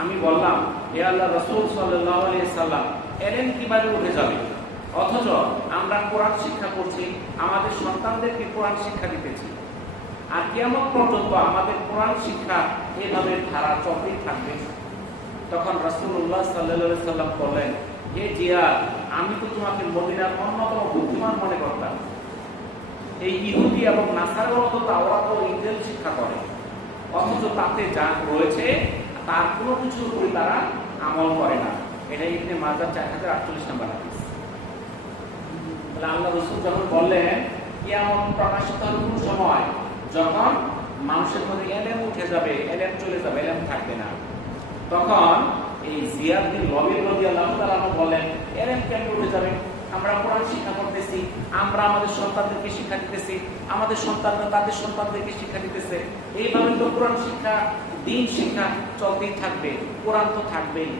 আমি বললাম, হে আল্লাহর রাসূল সাল্লাল্লাহু আলাইহি সাল্লাম, এলেম কিভাবে উঠে যাবে? অথচ আমরা কোরআন শিক্ষা করছি, আমাদের সন্তানদেরকে কোরআন শিক্ষা দিতেছি, আর কিয়ামত পর্যন্ত আমাদের কোরআন শিক্ষা এভাবে ধারা চলতেই থাকবে। তখন রাসূলুল্লাহ সাল্লাল্লাহু আলাইহি সাল্লাম বললেন, হে জিয়াদ, আমি তো তোমাকে মদিনার অন্যতম বুদ্ধিমান মনে করতাম। এই ইহুদি এবং নাসারাও তো তাওরাত ও ইনজিল শিক্ষা করে, অথচ তাতে যা রয়েছে তার কোনো কিছুর উপর তারা আমল করে না। এটা ইবনে মাজাহ 4048 নম্বর হাদিস। তাহলে আল্লাহ রাসূল যখন বললেন কিয়ামত প্রকাশিত হবে কোন সময়, যখন মানুষের মধ্যে এলেম উঠে যাবে, এলেম চলে যাবে, এলেম থাকবে না, তখন এই জিয়াদ বিন লবিদ রাদিয়াল্লাহু তাআলা বলেন, এলেম কেন উঠে যাবে? আমরা কোরআন শিক্ষা করতেছি, আমরা আমাদের সন্তানদেরকে শিক্ষা দিতেছি, আমাদের সন্তানরা তাদের সন্তানদেরকে শিক্ষা দিতেছে, এইভাবে তো কোরআন শিক্ষা, দ্বীন শিক্ষা চলতেই থাকবে, কোরআন তো থাকবেই।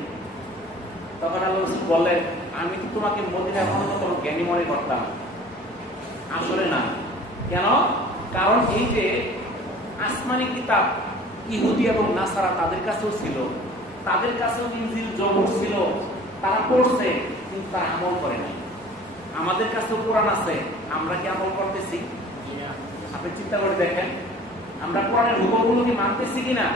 তখন আল্লাহ রাসূল বললেন, আমি তো তোমাকে মদিনার অন্যতম জ্ঞানী মনে করতাম। আসলে না। কেন? কারণ এই যে আসমানি কিতাব ইহুদি এবং নাসারা তাদের কাছেও ছিল, তাদের কাছেও ইনজিল জবুর ছিল, তারা পড়ছে কিন্তু তারা আমল করে নাই। আমাদের কাছেও কোরআন আছে, আমরা কি আমল করতেছি? আপনি চিন্তা করে দেখেন, আমরা কোরআনের হুকুমগুলো কি মানতেছি কিনা?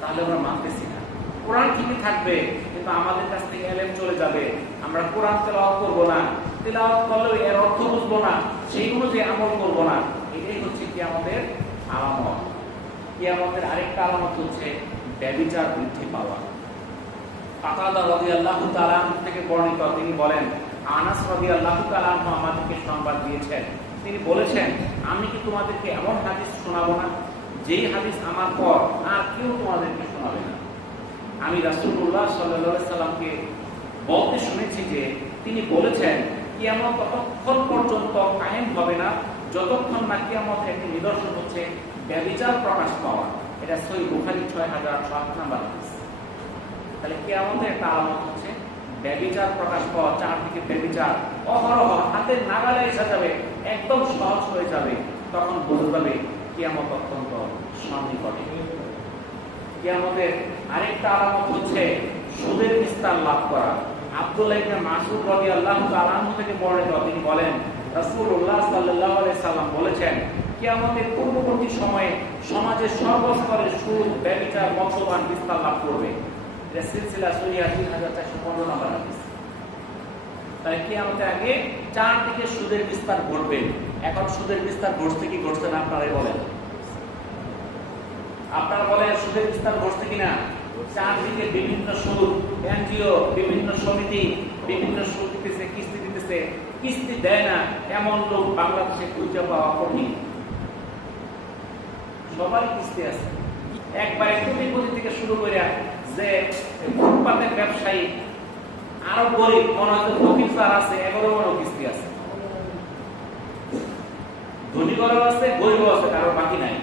তাহলে আমরা মানতেছি না। কোরআন ঠিকই থাকবে, কিন্তু আমাদের কাছ থেকে এলেম চলে যাবে। আমরা কোরআন তেলাওয়াত করব না, তেলাওয়াত করলেও এর অর্থ বুঝবো না, সেই অনুযায়ী আমল করব না। এটাই হচ্ছে কিয়ামতের আলামত। কিয়ামতের আরেকটা আলামত হচ্ছে ব্যভিচার বৃদ্ধি পাওয়া। কাতাদা রাদিয়াল্লাহু তাআলা থেকে বর্ণিত, তিনি বলেন, আনাস রাদিয়াল্লাহু তাআলা আমাদেরকে সংবাদ দিয়েছেন, তিনি বলেছেন, আমি কি তোমাদেরকে এমন হাদিস শোনাবো না যেই হাদিস আমার পর আর কেউ তোমাদেরকে শোনাবে না। আমি রাসূলুল্লাহ সাল্লাল্লাহু আলাইহি সাল্লামকে বলতে শুনেছি যে তিনি বলেছেন, কিয়ামত ততক্ষণ পর্যন্ত কায়েম হবে না যতক্ষণ না কিয়ামতের একটি নিদর্শন হচ্ছে ব্যভিচার প্রকাশ পাওয়া। এটা সহিহ বুখারী 6808 নম্বর হাদিস। তাহলে কিয়ামতের একটা আলামত হচ্ছে ব্যভিচার প্রকাশ পাওয়া, চারদিকে ব্যভিচার অহরহ হাতের নাগালে এসে যাবে, একদম সহজ হয়ে যাবে। তখন বোঝা যাবে কিয়ামত অত্যন্ত সন্নিকটে। কিয়ামতের আরেকটা আলামত হচ্ছে সুদের বিস্তার লাভ করা। আব্দুল্লাহ ইবনে মাসউদ রাদিয়াল্লাহু তাআলা থেকে বর্ণিত, তিনি বলেন, রাসূলুল্লাহ সাল্লাল্লাহু আলাইহি সাল্লাম বলেছেন, কিয়ামতের পূর্ববর্তী সময়ে সমাজের সর্বস্তরে সুদ, ব্যভিচার, মদ্যপান বিস্তার লাভ করবে। এটা সিলসিলা সহিহা 3415 নম্বর হাদিস। তাই কিয়ামতের আগে চারদিকে সুদের বিস্তার ঘটবে। এখন সুদের বিস্তার ঘটছে কি ঘটছে না আপনারাই বলেন। আপনারা বলেন সুদের বিস্তার ঘটছে কিনা? চারদিকে বিভিন্ন সুদ, এনজিও, বিভিন্ন সমিতি বিভিন্ন সুদ দিতেছে, কিস্তি দিতেছে, কিস্তি দেয় না এমন লোক বাংলাদেশে খুঁজে পাওয়া কঠিন। সবাই কিস্তি আছে, একবারে কোটিপতি থেকে শুরু করে যে ফুটপাতের ব্যবসায়ী, আরো গরিব, মনে হয়তো ফকির যারা আছে, 11 বড় কিস্তি আছে। ধনী ঘরও আছে, গরিবও আছে, কারো বাকি নাই।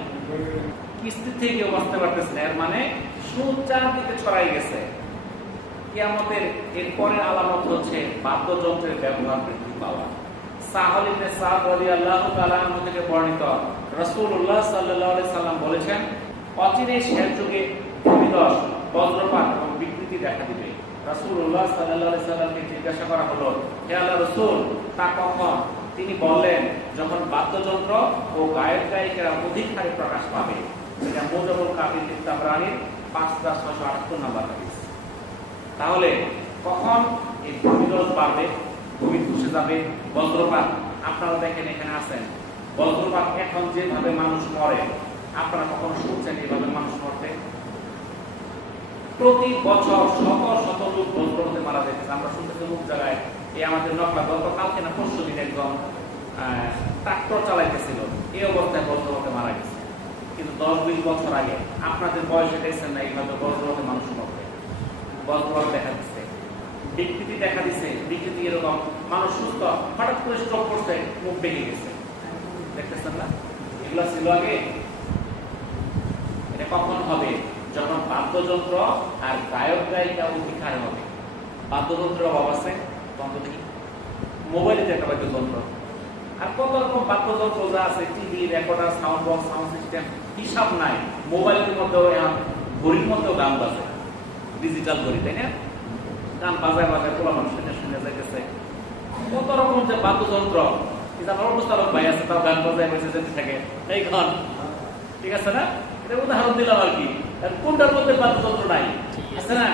কিস্তি থেকে বাঁচতে পারতেছে না, এর মানে সুদ চারদিকে ছড়াই গেছে। কিয়ামতের এর পরের আলামত হচ্ছে বাদ্যযন্ত্রের ব্যবহার বৃদ্ধি পাওয়া। সাহল ইবনে সাদ রাদিয়াল্লাহু তাআলা থেকে বর্ণিত, রাসূলুল্লাহ সাল্লাল্লাহু আলাইহি সাল্লাম বলেছেন, অচিরে শেষ যুগে ভূমিধস বজ্রপাত এবং বিকৃতি দেখা দিবে। রাসূলুল্লাহ সাল্লাল্লাহু আলাইহি সাল্লামকে জিজ্ঞাসা করা হলো, হে আল্লাহর রাসূল, তা কখন? তিনি বললেন, যখন বাদ্যযন্ত্র ও গায়ক গায়িকারা অধিক হারে প্রকাশ পাবে। এটা মুজাবুল কাবির তাবরানীর 5678 নম্বর হাদিস। তাহলে কখন এই ভূমিধস বাড়বে, ভূমি ধসে যাবে, বজ্রপাত? আপনারা দেখেন এখানে আছেন, বজ্রপাত এখন যেভাবে মানুষ মরে, আপনারা কখনো শুনছেন এইভাবে মানুষ মরতে? প্রতি বছর শত শত লোক বজ্রপাতে মারা যাইতেছে। আমরা শুনতেছি অমুক জায়গায়, এই আমাদের নকলা গতকালকে না পরশু দিন একজন ট্রাক্টর চালাইতেছিল, এই অবস্থায় বজ্রপাতে মারা গেছে। কিন্তু 10-20 বছর আগে আপনাদের বয়সে দেখছেন না এইভাবে বজ্রপাতে মানুষ মরতে? বজ্রপাত দেখা দিচ্ছে, বিকৃতি দেখা দিচ্ছে। বিকৃতি এরকম মানুষ সুস্থ, হঠাৎ করে স্ট্রোক করছে, মুখ ভেঙে গেছে, দেখতেছেন না? এগুলো ছিল আগে। এটা কখন হবে? যখন বাদ্যযন্ত্র আর গায়ক গায়িকা অধিক হারে হবে। বাদ্যযন্ত্রের অভাব আছে, তখন দেখি মোবাইলে যে একটা বাদ্যযন্ত্র, আর কত রকম বাদ্যযন্ত্র যা আছে, TV, recorder, sound box, sound system, হিসাব নাই। মোবাইলের মধ্যেও ঘড়ির মধ্যেও গান বাজে, ডিজিটাল ঘড়ি, তাই না? গান বাজায় বাজায় পোলা মানুষ শুনে যাইতেছে। কত রকম যে বাদ্যযন্ত্র, কিন্তু আমার অবস্থারক ভাই আছে, তাও গান বাজায় বেঁচে যেতে থাকে এই গান, ঠিক আছে না? এটা উদাহরণ দিলাম আর কি। কোনটার মধ্যে বাদ্যযন্ত্র নাই? আছে না?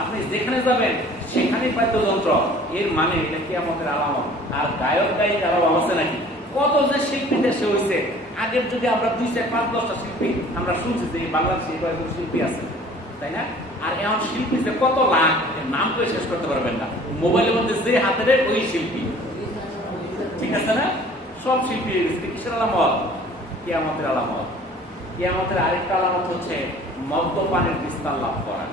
আপনি যেখানে যাবেন সেখানেই বাদ্যযন্ত্র, এর মানে এটা কিয়ামতের আলামত। আর গায়ক গায়িকার অভাব আছে নাকি? কত যে শিল্পী দেশে হয়েছে। আগের যদি আমরা 2-4-5-10টা শিল্পী আমরা শুনছি যে বাংলাদেশে কয়েকজন শিল্পী আছে, তাই না? আর এমন শিল্পী যে কত লাখ, নাম করে শেষ করতে পারবেন না। মোবাইলের মধ্যে যে হাতে দেয় ওই শিল্পী, ঠিক আছে না? সব শিল্পী কিসের আলামত? কিয়ামতের আলামত। কিয়ামতের আরেকটা আলামত হচ্ছে মদ্যপানের বিস্তার লাভ করা।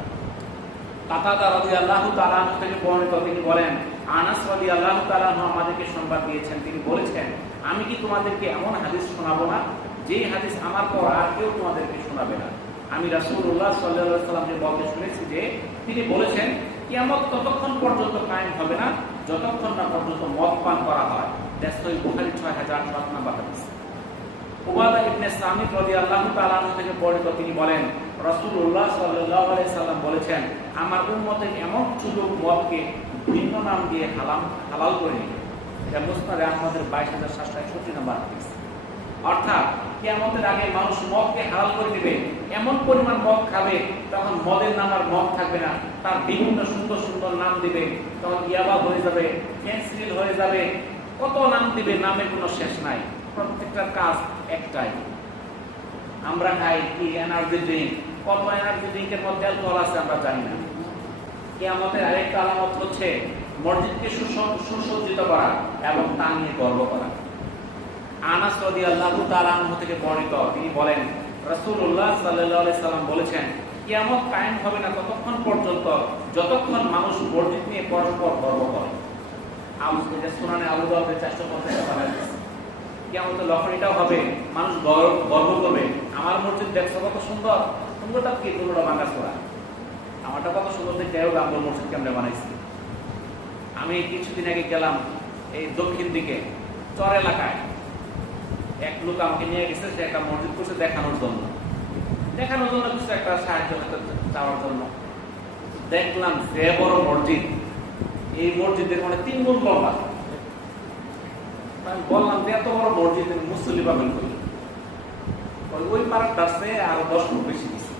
কাতাদা রাদিয়াল্লাহু তাআলা আনহু থেকে বর্ণিত, তিনি বলেন, আনাস রাদিয়াল্লাহু তাআলা আনহু আমাদেরকে সংবাদ দিয়েছেন, তিনি বলেছেন, আমি কি তোমাদেরকে এমন হাদিস শোনাবো না যেই হাদিস আমার পর আর কেউ তোমাদেরকে শোনাবে না? আমি রাসূলুল্লাহ সাল্লাল্লাহু আলাইহি ওয়াসাল্লামকে বলতে শুনেছি যে তিনি বলেছেন, কিয়ামত ততক্ষণ পর্যন্ত কায়েম হবে না যতক্ষণ না পর্যন্ত মদ পান করা হয়। সহিহ বুখারী 6007 নম্বর হাদিস। উবাদা ইবনে সামিত রাদিয়াল্লাহু তাআলা আনহু থেকে বর্ণিত, তিনি বলেন, রাসূলুল্লাহ সাল্লাল্লাহু আলাইহি সাল্লাম বলেছেন, আমার উম্মতের এমন কিছু লোক মদকে ভিন্ন নাম দিয়ে হালাল করে নেবে। এটা মুসনাদ আহমদের 22761 নম্বর হাদিস। অর্থাৎ কিয়ামতের আগে মানুষ মদকে হালাল করে নেবে, এমন পরিমাণ মদ খাবে, তখন মদের নাম আর মদ থাকবে না, তার বিভিন্ন সুন্দর সুন্দর নাম দিবে। তখন ইয়াবা হয়ে যাবে, ফেন্সিডিল হয়ে যাবে, কত নাম দিবে, নামের কোনো শেষ নাই। প্রত্যেকটার কাজ একটাই। আমরা খাই কি এনার্জি ড্রিঙ্ক, কত এনার্জি ড্রিঙ্কের মধ্যে অ্যালকোহল আছে আমরা জানি না। কিয়ামতের আরেকটা আলামত হচ্ছে মসজিদকে সুসজ্জিত করা এবং তা নিয়ে গর্ব করা। আনাস রাদিয়াল্লাহু তাআলা আনহু থেকে বর্ণিত, তিনি বলেন, রাসূলুল্লাহ সাল্লাল্লাহু আলাইহি সাল্লাম বলেছেন, কিয়ামত কায়েম হবে না ততক্ষণ পর্যন্ত যতক্ষণ মানুষ মসজিদ নিয়ে পরস্পর গর্ব করে। সুনানে আবু দাউদের 450 নম্বর হাদিস। কিয়ামতের লক্ষণ এটাও হবে, মানুষ গর্ব করবে, আমার মসজিদ দেখছো কত সুন্দর। সুন্দরটা কি? পুরোটা ভাঙা ছোড়া, আমারটা কত সুন্দর দেখতে, আমার মসজিদ কেমনে বানাইছি। আমি কিছুদিন আগে গেলাম এই দক্ষিণ দিকে চর এলাকায়, এক লোক আমাকে নিয়ে গেছে, সে একটা মসজিদ করছে দেখানোর জন্য কিছু একটা সাহায্য চাওয়ার জন্য। দেখলাম যে বড় মসজিদ, এই মসজিদের মানে 3 গুণ লম্বা। আমি বললাম যে এত বড় মসজিদ মুসল্লি পাবেন কই? ওই পাড়ার ডাকছে আরো 10 ফুট বেশি দিচ্ছে,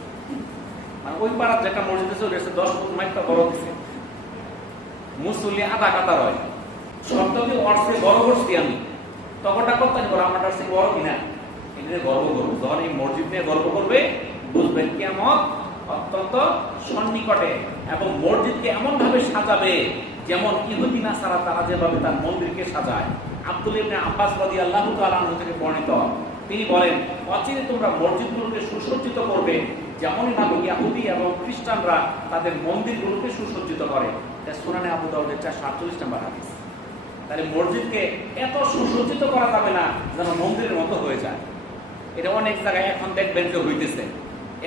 মানে ওই পাড়ার যেটা মসজিদ আছে ওটা 10 ফুট মাইকটা বড় দিচ্ছে, মুসল্লি আধা কাতার হয়। সপ্তাহে অর্থে বড় করছি আমি, তখনটা করতেন বড়, আমার কাছে বড় কিনা এটা গর্ব করবো। যখন এই মসজিদ নিয়ে গর্ব করবে, বুঝবেন কিয়ামত অত্যন্ত সন্নিকটে। এবং মসজিদকে এমন ভাবে সাজাবে যেমন ইহুদি নাসারা তারা যেভাবে তার মন্দিরকে সাজায়। আব্দুল্লাহ ইবনে আব্বাস রাদিয়াল্লাহু তাআলা আনহু থেকে বর্ণিত, তিনি বলেন, অচিরে তোমরা মসজিদগুলোকে সুসজ্জিত করবে যেমনই ভাবে ইহুদি এবং খ্রিস্টানরা তাদের মন্দিরগুলোকে সুসজ্জিত করে। এটা সুনানে আবু দাউদের 448 নম্বর হাদিস। তাহলে মসজিদকে এত সুসজ্জিত করা যাবে না যেন মন্দিরের মতো হয়ে যায়। এটা অনেক জায়গায় এখন দেখবেন যে হইতেছে,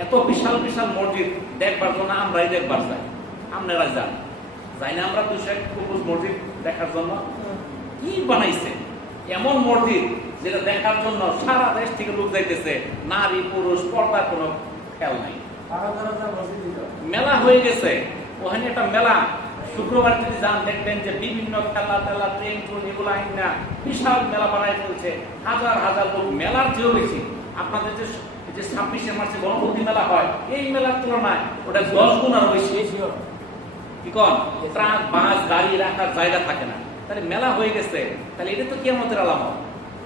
এত বিশাল বিশাল মসজিদ দেখবার জন্য আমরাই দেখবার যাই, আপনারা যাই না আমরা 200 মসজিদ দেখার জন্য। কি বানাইছে এমন মসজিদ যেটা দেখার জন্য সারা দেশ থেকে লোক যাইতেছে, নারী পুরুষ পর্দার কোনো খেয়াল নাই। মেলা হয়ে গেছে, ওখানে একটা মেলা। শুক্রবার যদি যান দেখবেন যে বিভিন্ন খেলা টেলা ট্রেন এগুলো আইন না বিশাল মেলা বানায় ফেলছে, হাজার হাজার লোক, মেলার চেয়েও বেশি। আপনাদের যে 26শে মার্চে গণপতি মেলা হয়, এই মেলার তুলনায় ওটা 10 গুণ আরো বেশি। কি কন, ট্রাক বাস গাড়ি রাখার জায়গা থাকে না, তাহলে মেলা হয়ে গেছে, তাহলে এটা তো কিয়ামতের আলামত।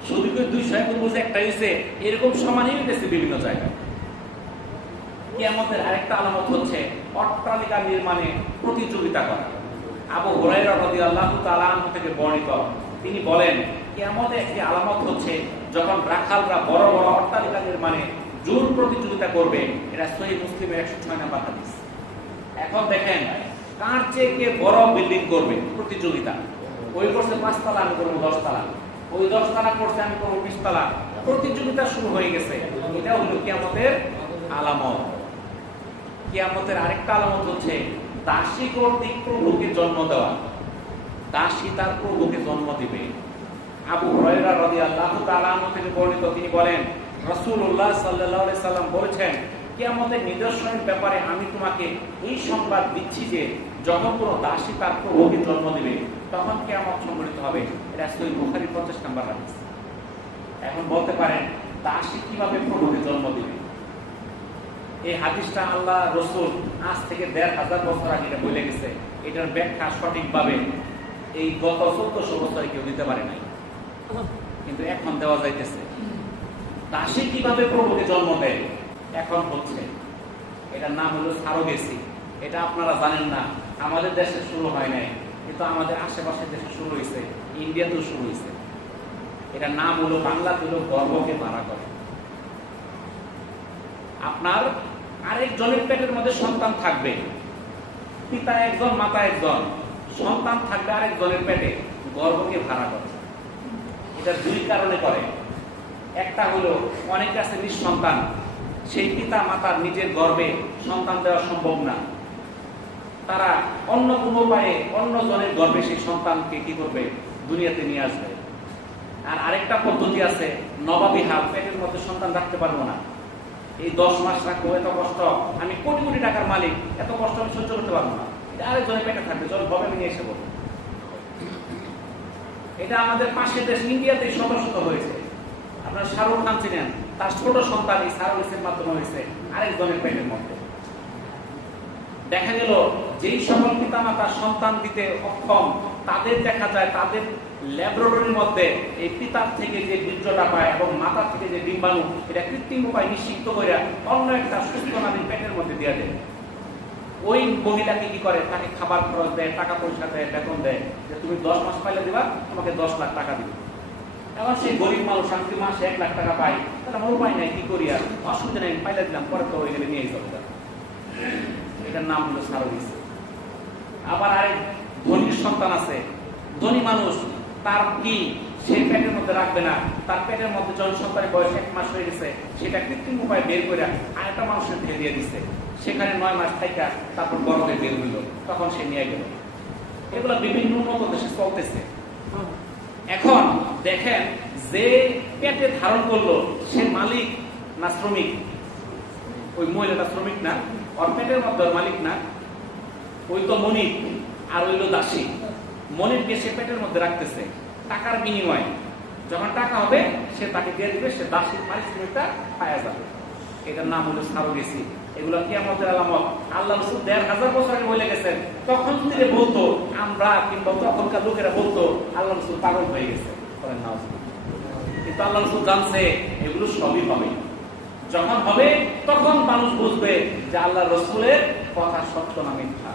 শুধু 200 বুঝে একটা হয়েছে, এরকম সমানই হয়ে গেছে বিভিন্ন জায়গায়। কিয়ামতের আরেকটা আলামত হচ্ছে অট্টালিকা নির্মাণে প্রতিযোগিতা করা। আবু হুরায়রা রাদিয়াল্লাহু তাআলা আনহু থেকে বর্ণিত, তিনি বলেন কিয়ামতের একটি আলামত হচ্ছে যখন রাখালরা বড় বড় অট্টালিকা নির্মাণে জোর প্রতিযোগিতা করবে। এটা সহিহ মুসলিমের 106 নম্বর হাদিস। এখন দেখেন কার চেয়ে কে বড় বিল্ডিং করবে প্রতিযোগিতা। ওই করছে 5 তলা, আমি করবো 10 তলা, ওই 10 তলা করছে, আমি করবো 20 তলা। প্রতিযোগিতা শুরু হয়ে গেছে। এটা হলো কিয়ামতের আলামত। কিয়ামতের আরেকটা আলামত হচ্ছে দাসী কর্তৃক প্রভুকে জন্ম দেওয়া। দাসী তার প্রভুকে জন্ম দিবে। আবু হুরায়রা রাদিয়াল্লাহু তাআলা আনহু থেকে বর্ণিত, তিনি বলেন রাসূলুল্লাহ সাল্লাল্লাহু আলাইহি সাল্লাম বলেছেন, কিয়ামতের নিদর্শনের ব্যাপারে আমি তোমাকে এই সংবাদ দিচ্ছি যে যখন কোনো দাসী তার প্রভুকে জন্ম দিবে তখন কিয়ামত সংঘটিত হবে। এটা সহিহ বুখারীর 50 নম্বর হাদিস। এখন বলতে পারেন দাসী কিভাবে প্রভুকে জন্ম দিবে? এই হাদিসটা আল্লাহ রাসূল আজ থেকে 1500 বছর আগে এটা বলে গেছে। এটার ব্যাখ্যা সঠিকভাবে এই গত 1400 বছরে কেউ দিতে পারে নাই, কিন্তু এখন দেওয়া যাইতেছে। দাসী কিভাবে প্রভুকে জন্ম দেয়? এখন হচ্ছে, এটার নাম হলো সারোগেসি। এটা আপনারা জানেন না, আমাদের দেশে শুরু হয় নাই, কিন্তু আমাদের আশেপাশের দেশে শুরু হয়েছে, ইন্ডিয়াতেও শুরু হয়েছে। এটার নাম হলো, বাংলাতে হলো গর্ভকে ভাড়া করে। আপনার আরেকজনের পেটের মধ্যে সন্তান থাকবে, পিতা একজন মাতা একজন, সন্তান থাকবে আরেকজনের পেটে, গর্ভকে ভাড়া করে। এটা 2 কারণে করে। একটা হলো অনেক আছে নিঃসন্তান, সেই পিতা মাতার নিজের গর্ভে সন্তান দেওয়া সম্ভব না, তারা অন্য কোনো উপায়ে অন্য জনের গর্ভে সেই সন্তানকে কি করবে, দুনিয়াতে নিয়ে আসবে। আর আরেকটা পদ্ধতি আছে নবাবী হাল, পেটের মধ্যে সন্তান রাখতে পারবো না, এই 10 মাস রাখবো, এত কষ্ট, আমি কোটি কোটি টাকার মালিক, এত কষ্ট আমি সহ্য করতে পারবো না, এটা আরেকজনের পেটে থাকবে, যখন হবে আমি নিয়ে এসে বলবো। এটা আমাদের পাশের দেশ ইন্ডিয়াতে শত শত হয়েছে। আপনার শাহরুখ খান ছিলেন, তার ছোট সন্তান এই সারোগেসির মাধ্যমে হয়েছে আরেকজনের পেটের মধ্যে। দেখা গেল যেই সকল পিতামাতা সন্তান দিতে অক্ষম, তাদের দেখা যায় তাদের ল্যাবরেটরির মধ্যে এই পিতার থেকে যে বীর্যটা পায় এবং মাতা থেকে যে ডিম্বাণু, এটা কৃত্রিম উপায় নিশ্চিত করে অন্য একটা সুস্থ নারীর পেটের মধ্যে দিয়ে দেয়। ওই মহিলাকে কি করে, তাকে খাবার খরচ দেয়, টাকা পয়সা দেয়, বেতন দেয়, যে তুমি 10 মাস পাইলে দিবা, তোমাকে 10 লাখ টাকা দিবে। এখন সেই গরিব মানুষ আমি মাসে 1 লাখ টাকা পাই, তাহলে আমার উপায় নাই, কি করি আর, অসুবিধা নেই, পাইলে দিলাম, পরে তো ওইখানে নিয়ে যাবে। এটার নাম হলো সারোগেসি। আবার আরেক ধনীর সন্তান আছে, ধনী মানুষ, তার কি সে পেটের মধ্যে রাখবে না, তার পেটের মধ্যে যখন সন্তানের বয়স 1 মাস হয়ে গেছে, সেটা কৃত্রিম উপায় বের করে আরেকটা মানুষের দিয়ে দিয়ে দিচ্ছে, সেখানে 9 মাস থাইকা তারপর গর্ভে বের হইল, তখন সে নিয়ে গেল। এগুলো বিভিন্ন উন্নত দেশে চলতেছে। এখন দেখেন যে পেটে ধারণ করলো সে মালিক না শ্রমিক? ওই মহিলাটা শ্রমিক না, ওর পেটের মধ্যে মালিক না, ওই তো মনিক, আর ওইলো দাসী। মনিককে সে পেটের মধ্যে রাখতেছে টাকার বিনিময়ে, যখন টাকা হবে সে তাকে দিয়ে দিবে, সে দাসীর পারিশ্রমিকটা পাওয়া যাবে। এটার নাম হলো সারোগেসি। এগুলো কিয়ামতের আলামত। আল্লাহ রাসূল 1500 বছর আগে বলে গেছেন। তখন থেকে বলতো আমরা, কিংবা তখনকার লোকেরা বলতো আল্লাহ রাসূল পাগল হয়ে গেছে, কিন্তু আল্লাহ রাসূল জানছে এগুলো সবই হবে। যখন হবে তখন মানুষ বুঝবে যে আল্লাহ রাসূলের কথা সত্য না মিথ্যা।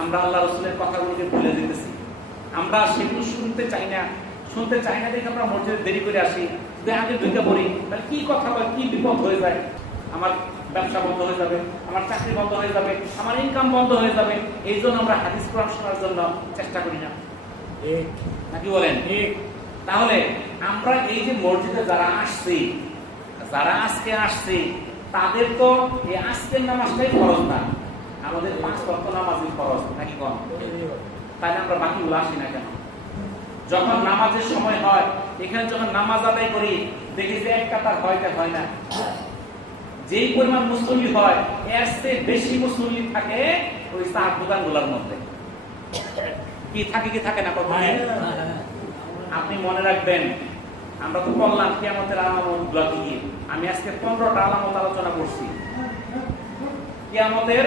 আমরা আল্লাহ রাসূলের কথাগুলোকে ভুলে যেতেছি, আমরা সেগুলো শুনতে চাই না দেখে আমরা মসজিদে দেরি করে আসি, আগে ঢুকে পড়ি, তাহলে কি কথা বলে কি বিপদ হয়ে যায়, আমার ব্যবসা বন্ধ হয়ে যাবে, আমার চাকরি বন্ধ হয়ে যাবে, আমার ইনকাম বন্ধ হয়ে যাবে। এই জন্য আমরা হাদিস কোরআন শোনার জন্য চেষ্টা করি না, নাকি বলেন? তাহলে আমরা এই যে মসজিদে যারা আজকে আসছি তাদের তো এই আজকের নামাজটাই ফরজ না, আমাদের 5 ওয়াক্ত নামাজই ফরজ, নাকি কম? তাহলে আমরা বাকিগুলো আসি না কেন? যখন নামাজের সময় হয়, এখানে যখন নামাজ আদায় করি দেখি যে 1 কাতার হয় না, যেই পরিমাণ মুসল্লি হয় এর চেয়ে বেশি মুসল্লি থাকে ওই চার দোকানগুলোর মধ্যে। কি থাকে না কত? আপনি মনে রাখবেন, আমরা তো বললাম কিয়ামতের আলামতগুলো কি কি। আমি আজকে 15টা আলামত আলোচনা করছি। কিয়ামতের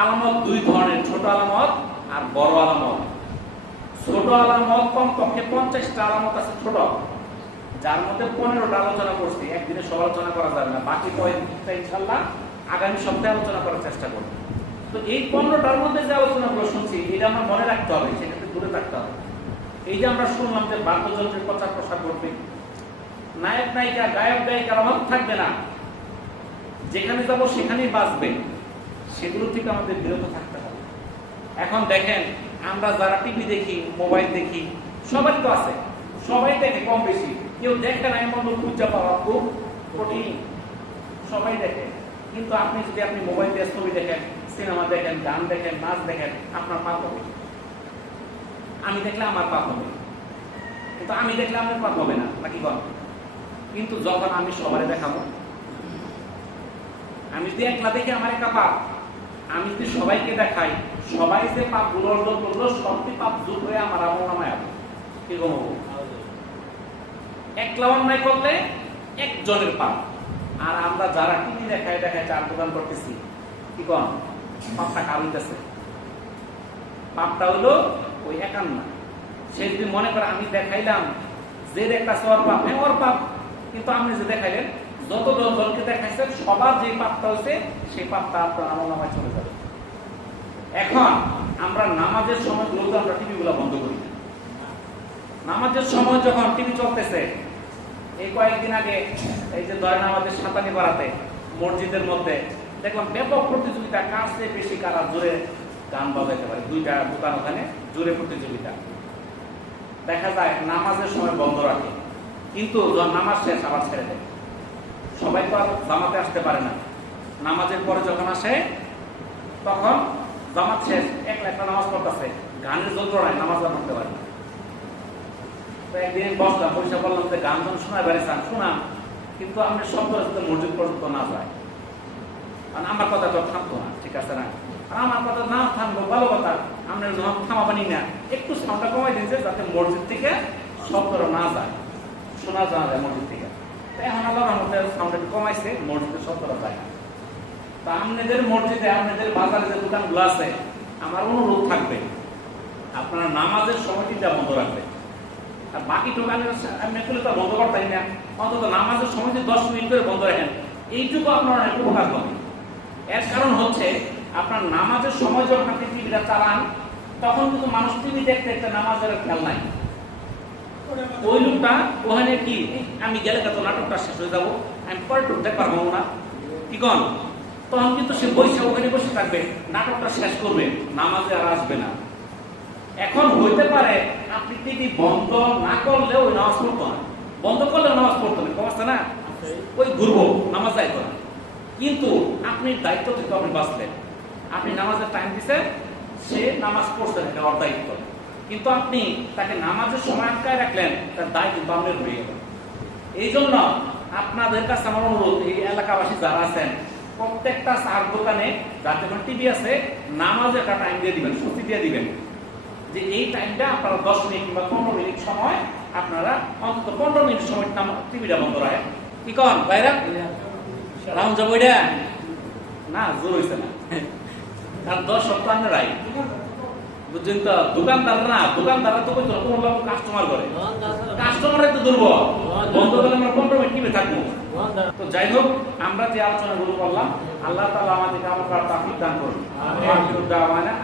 আলামত দুই ধরনের, ছোট আলামত আর বড় আলামত। ছোট আলামত কমপক্ষে 50টা আলামত আছে ছোট, যার মধ্যে 15টা আলোচনা করছি। একদিনে সব আলোচনা করা যাবে না, বাকি কয়েকটা ইনশাআল্লাহ আগামী সপ্তাহে আলোচনা করার চেষ্টা করব। তো এই 15টার মধ্যে যে আলোচনাগুলো শুনছি এটা আমরা মনে রাখতে হবে, সেটাতে দূরে থাকতে হবে। এই যে আমরা শুনলাম যে বাদ্যযন্ত্রের প্রচার প্রসার করবে, নায়ক নায়িকা গায়ক গায়িকার অভাব থাকবে না, যেখানে যাব সেখানেই বাঁচবে, সেগুলো থেকে আমাদের বিরত থাকতে হবে। এখন দেখেন, আমরা যারা টিভি দেখি, মোবাইল দেখি, সবাই তো আছে, সবাই দেখে কম বেশি। কেউ দেখে না এমন লোক খুঁজে পাওয়া খুব কঠিন, সবাই দেখে। কিন্তু আপনি যদি মোবাইল দিয়ে ছবি দেখেন, সিনেমা দেখেন, গান দেখেন, নাচ দেখেন, আপনার পাপ হবে। আমি দেখলে আমার পাপ হবে, কিন্তু আমি দেখলে আমার পাপ হবে না, নাকি বল? কিন্তু যখন আমি সবারে দেখাবো, আমি যদি একলা দেখে আমার একটা পাপ, আমি যদি সবাইকে দেখাই, সবাই যে পাপ গুলো অর্জন করলো সবটি পাপ যোগ হয়ে আমার আমল নামায় হবে। কি কমবো? একলা অন্যায় করলে একজনের পাপ, আর আমরা যারা টিভি দেখায় চার দোকান করতেছি, কি কম পাপটা কার হইতেছে? পাপটা হইলো ওই একান্ন। সে যদি মনে করে আমি দেখাইলাম যে দেখতেছে ওর পাপ, হ্যাঁ ওর পাপ, কিন্তু আপনি যে দেখাইলেন যত জনকে দেখাইছেন সবার যে পাপটা হয়েছে সেই পাপটা আপনার আমল নামায় চলে যাবে। এখন আমরা নামাজের সময় গুলোতে আমরা টিভি গুলা বন্ধ করি। নামাজের সময় যখন টিভি চলতেছে, এই কয়েকদিন আগে এই যে ধরেন আমাদের সাঁতানি পাড়াতে মসজিদের মধ্যে দেখলাম ব্যাপক প্রতিযোগিতা, কার চেয়ে বেশি কারা জোরে গান বাজাইতে পারে। 2টা দোকান ওখানে জোরে প্রতিযোগিতা। দেখা যায় নামাজের সময় বন্ধ রাখে, কিন্তু নামাজ শেষ আবার ছেড়ে দেয়। সবাই তো আর জামাতে আসতে পারে না, নামাজের পরে যখন আসে তখন জামাত শেষ, একলা একটা নামাজ পড়তেছে, গানের যন্ত্রণায় নামাজ পড়তে পারে না। তো একদিন বসলাম, পয়সা বললাম যে গান যখন শোনায় বেড়ে চান শোনান, কিন্তু আমরা শব্দ মসজিদ পর্যন্ত না যায়, কারণ আমার কথা তো থামতো না, ঠিক আছে না? আর আমার কথা না থামবো ভালো কথা, আমরা যখন থামাবানি না, একটু সাউন্ডটা কমাই দিয়েছে যাতে মসজিদ থেকে শব্দটা না যায়, শোনা যায় মসজিদ থেকে। এখন আল্লাহর রহমতে সাউন্ডটা কমাইছে, মসজিদের শব্দটা যায় না। তা আপনাদের মসজিদে, আপনাদের বাজারে যে দোকানগুলো আছে, আমার অনুরোধ থাকবে আপনারা নামাজের সময়টা বন্ধ রাখবেন। আর বাকি দোকানের আমি তো বন্ধ করতেই না, অন্তত নামাজের সময় 10 মিনিট করে বন্ধ রাখেন, এইটুকু আপনার একটু উপকার হবে। এর কারণ হচ্ছে আপনার নামাজের সময় যখন আপনি টিভিটা চালান, তখন কিন্তু মানুষ টিভি দেখতে দেখতে নামাজের খেয়াল নাই। ওই লোকটা ওখানে কি আমি গেলে কত নাটকটা শেষ হয়ে যাবো, আমি পরে ঢুকতে পারবো না, কি কন? তখন কিন্তু সে ওখানে বসে থাকবে, নাটকটা শেষ করবে, নামাজে আর আসবে না। এখন হইতে পারে আপনি টিভি বন্ধ না করলেও ওই নামাজ পড়তো না, বন্ধ করলেও নামাজ পড়তো না, কমাচ্ছে না, ওই ঘুরবো, নামাজ যাইতো না। কিন্তু আপনি দায়িত্ব থেকে আপনি বাঁচলেন, আপনি নামাজের টাইম দিচ্ছেন, সে নামাজ পড়ছেন, এটা ওর দায়িত্ব। কিন্তু আপনি তাকে নামাজের সময় আটকায় রাখলেন, তার দায় কিন্তু আপনার হয়ে গেল। এই জন্য আপনাদের কাছে আমার অনুরোধ, এই এলাকাবাসী যারা আছেন, প্রত্যেকটা চার দোকানে যাতে টিভি আছে, নামাজের একটা টাইম দিয়ে দিবেন, সূচি দিয়ে দিবেন যে এই টাইমটা আপনারা 10 মিনিট কিংবা 15 মিনিট সময় আপনারা অন্তত 15 মিনিট সময় টিভিটা বন্ধ রাখেন। কি কন ভাইরা? রাউন্ড যাবো এটা না, জোর হয়েছে না, আর 10 সপ্তাহ রাই বুঝছেন তো? দোকানদাররা তো কইতো কোন লোক কাস্টমার করে, কাস্টমারই তো দুর্বল, বন্ধ করলে আমরা 15 মিনিট টিভি থাকবো। তো যাই হোক, আমরা যে আলোচনাগুলো করলাম, আল্লাহ তাআলা আমাদেরকে আমল করার তৌফিক দান করুন।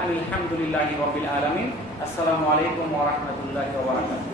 আলহামদুলিল্লাহি রাব্বিল আলামিন। আসসালামু আলাইকুম ওয়া রাহমাতুল্লাহি ওয়া বারাকাতুহু।